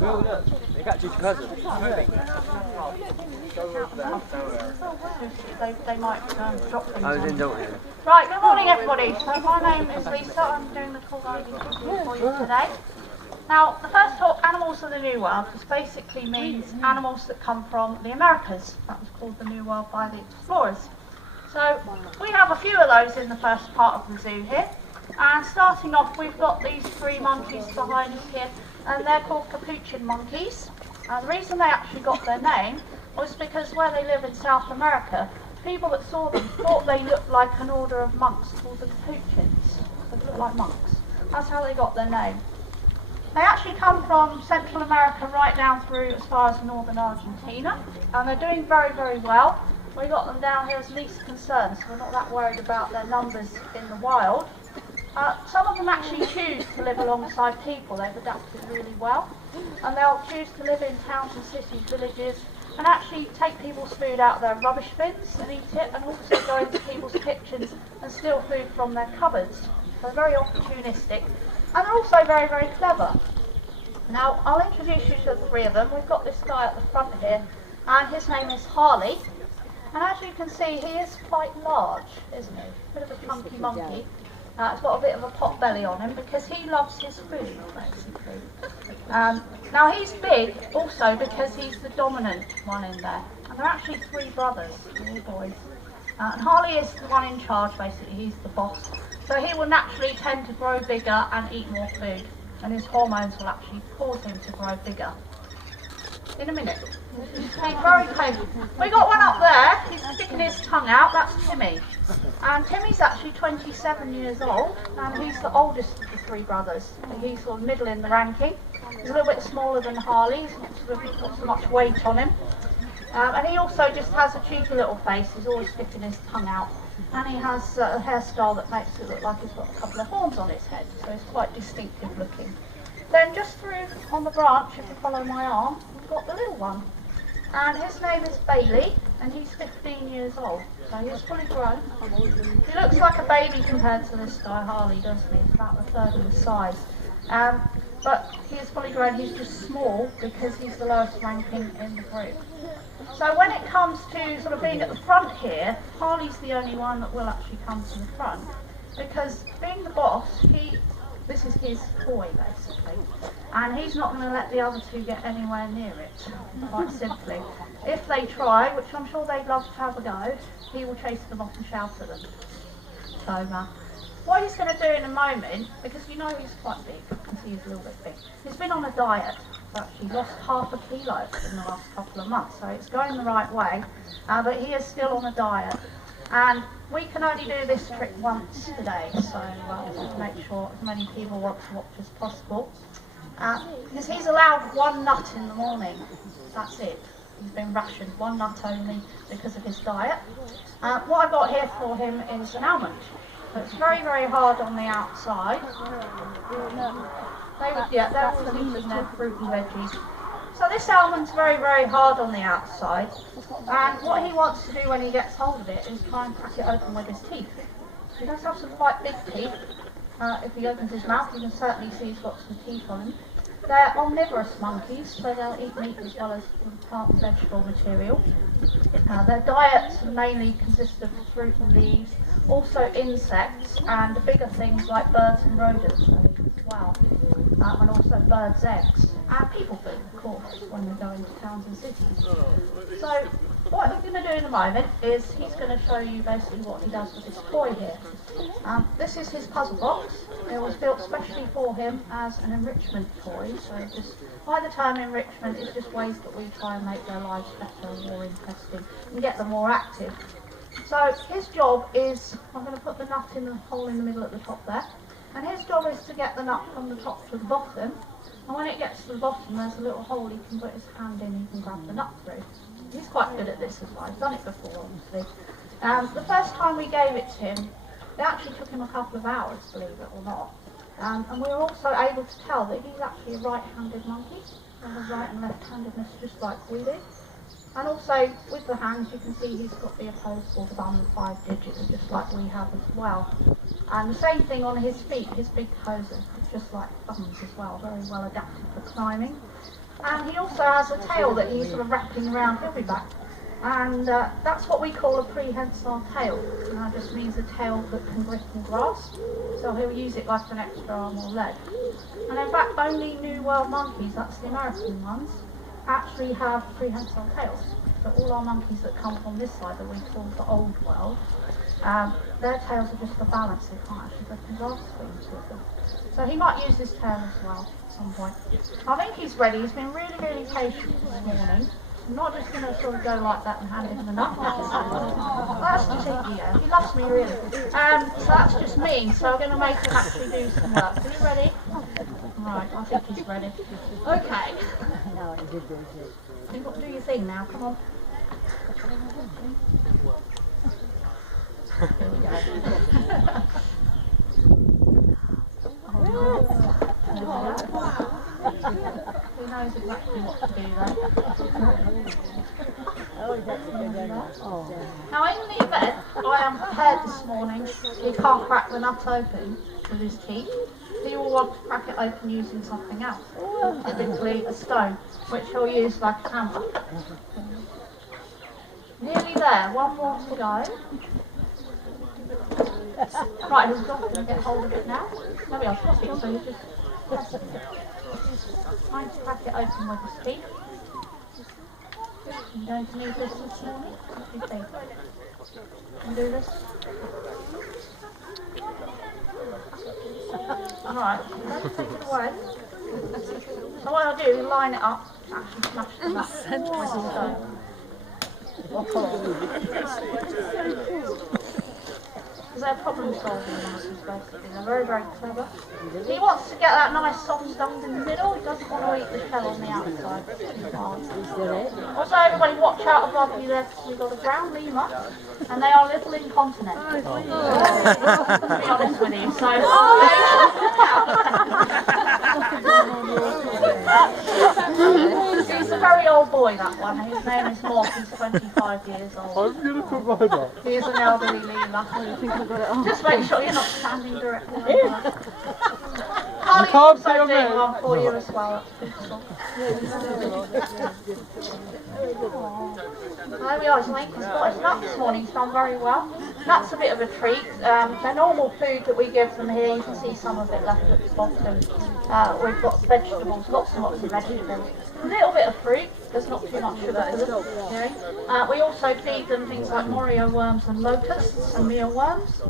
Will, look, they got your cousin. They might drop things I was on in Dalton. Right, good morning everybody. So my name is Lisa, I'm doing the call ID for you today. Now, the first talk, Animals of the New World, this basically means animals that come from the Americas. That was called the New World by the explorers. So we have a few of those in the first part of the zoo here. And starting off, we've got these three monkeys behind us here, and they're called capuchin monkeys. And the reason they actually got their name was because where they live in South America, people that saw them thought they looked like an order of monks called the Capuchins. They look like monks. That's how they got their name. They actually come from Central America right down through as far as northern Argentina, and they're doing very, very well. We got them down here as least concerned, so we're not that worried about their numbers in the wild. Some of them actually choose to live alongside people. They've adapted really well, and they'll choose to live in towns and cities, villages, and actually take people's food out of their rubbish bins and eat it, and also go into people's kitchens and steal food from their cupboards. They're very opportunistic, and they're also very, very clever. Now, I'll introduce you to the three of them. We've got this guy at the front here, and his name is Harley. And as you can see, he is quite large, isn't he? A bit of a chunky monkey. He's got a bit of a pot belly on him because he loves his food, basically. Now he's big also because he's the dominant one in there. And they're actually three brothers, all boys. And Harley is the one in charge, basically. He's the boss. So he will naturally tend to grow bigger and eat more food. And his hormones will actually cause him to grow bigger. In a minute. He's very close. We got one up there. He's sticking his tongue out. That's Timmy. And Timmy's actually 27 years old, and he's the oldest of the three brothers. He's sort of middle in the ranking. He's a little bit smaller than Harley. He's not so much weight on him. And he also just has a cheeky little face. He's always sticking his tongue out. And he has a hairstyle that makes it look like he's got a couple of horns on his head. So he's quite distinctive looking. Then just through on the branch, if you follow my arm, we've got the little one. And his name is Bailey, and he's 15 years old, so he's fully grown. He looks like a baby compared to this guy, Harley, doesn't he? He's about a third of his size. But he is fully grown. He's just small because he's the lowest ranking in the group. So when it comes to sort of being at the front here, Harley's the only one that will actually come to the front, because being the boss, this is his toy, basically, and he's not going to let the other two get anywhere near it, quite simply. If they try, which I'm sure they'd love to have a go, he will chase them off and shout at them. So, what he's going to do in a moment, because you know he's quite big, you can see he's a little bit big, he's been on a diet. He's actually lost half a kilo in the last couple of months, so it's going the right way, but he is still on a diet. And we can only do this trick once today, so to make sure as many people want to watch as possible. Because he's allowed one nut in the morning, that's it. He's been rationed one nut only because of his diet. What I've got here for him is an almond. So it's very, very hard on the outside. They're always eating their fruit and veggies. So this almond's very, very hard on the outside, and what he wants to do when he gets hold of it is try and crack it open with his teeth. He does have some quite big teeth. If he opens his mouth, you can certainly see he's got some teeth on him. They're omnivorous monkeys, so they'll eat meat as well as plant and vegetable material. Their diets mainly consist of fruit and leaves, also insects, and bigger things like birds and rodents as well, and also birds' eggs, and people food, of course, when we go into towns and cities. So what he's going to do in a moment is he's going to show you basically what he does with this toy here. This is his puzzle box. It was built specially for him as an enrichment toy, so just by the term enrichment, it's just ways that we try and make their lives better and more interesting and get them more active. So his job is, I'm going to put the nut in the hole in the middle at the top there, and his job is to get the nut from the top to the bottom, and when it gets to the bottom there's a little hole he can put his hand in, he can grab the nut through. He's quite good at this as well, he's done it before obviously. The first time we gave it to him, it actually took him a couple of hours, believe it or not. And we were also able to tell that he's actually a right-handed monkey, and has right and left-handedness just like we do. And also, with the hands, you can see he's got the opposable thumb and 5 digits, just like we have as well. And the same thing on his feet, his big toes are just like thumbs as well, very well adapted for climbing. And he also has a tail that he's sort of wrapping around. He'll be back. And that's what we call a prehensile tail. And that just means a tail that can grip and grasp. So he'll use it like an extra arm or leg. And in fact, only New World monkeys, that's the American ones, actually have prehensile tails. So all our monkeys that come from this side that we call the Old World, their tails are just for balance. They can't actually grip and grasp with them. So he might use his tail as well at some point. I think he's ready. He's been really, really patient this morning. I'm not just going to sort of go like that and hand him the nut. That's just yeah. He loves me really. So that's just me. So I'm going to make him actually do some work. Are you ready? Right, I think he's ready. Okay. You've got to do your thing now. Come on. Here we go. He knows exactly what to do there. Now in the event I am prepared this morning, he can't crack the nut open with his teeth. He will want to crack it open using something else, typically a stone, which he'll use like a hammer. Nearly there, one more to go. Right, he's got to get hold of it now. There we are, stop it, so you just trying to crack it open with his teeth. You going to need this morning? What do you think? Can you do this? Alright, let's take it away. So what I'll do is line it up, actually smash them up with the stone. Because they're problem solving monkeys basically, they're very, very clever. He wants to get that nice soft stuff in the middle, he doesn't want to eat the shell on the outside. Also everybody watch out above you there because we've got a brown lemur and they are little incontinent. To be honest with you, so he's a very old boy, that one. His name is Mork, he's 25 years old. I'm going to put mine up. He is an elderly lemur. Just make sure you're not standing directly on that. You can't see on me. One for you as well. There we are, he's got his nut this morning, he's done very well. That's a bit of a treat. The normal food that we give them here, you can see some of it left at the bottom. We've got vegetables, lots and lots of vegetables. A little bit of fruit, there's not too much sugar in them. We also feed them things like morio worms and locusts and mealworms.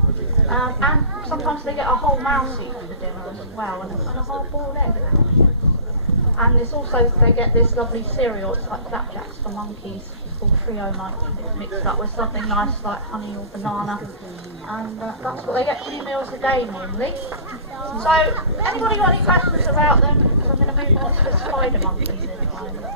And sometimes they get a whole mouse eat for dinner as well, and a whole boiled egg. And there's also, they get this lovely cereal, it's like flapjacks for monkeys, called Trio Night, mixed up with something nice like honey or banana. And that's what they get 3 meals a day normally. So, anybody got any questions about them? Because I'm going to move on to the spider monkeys in a moment.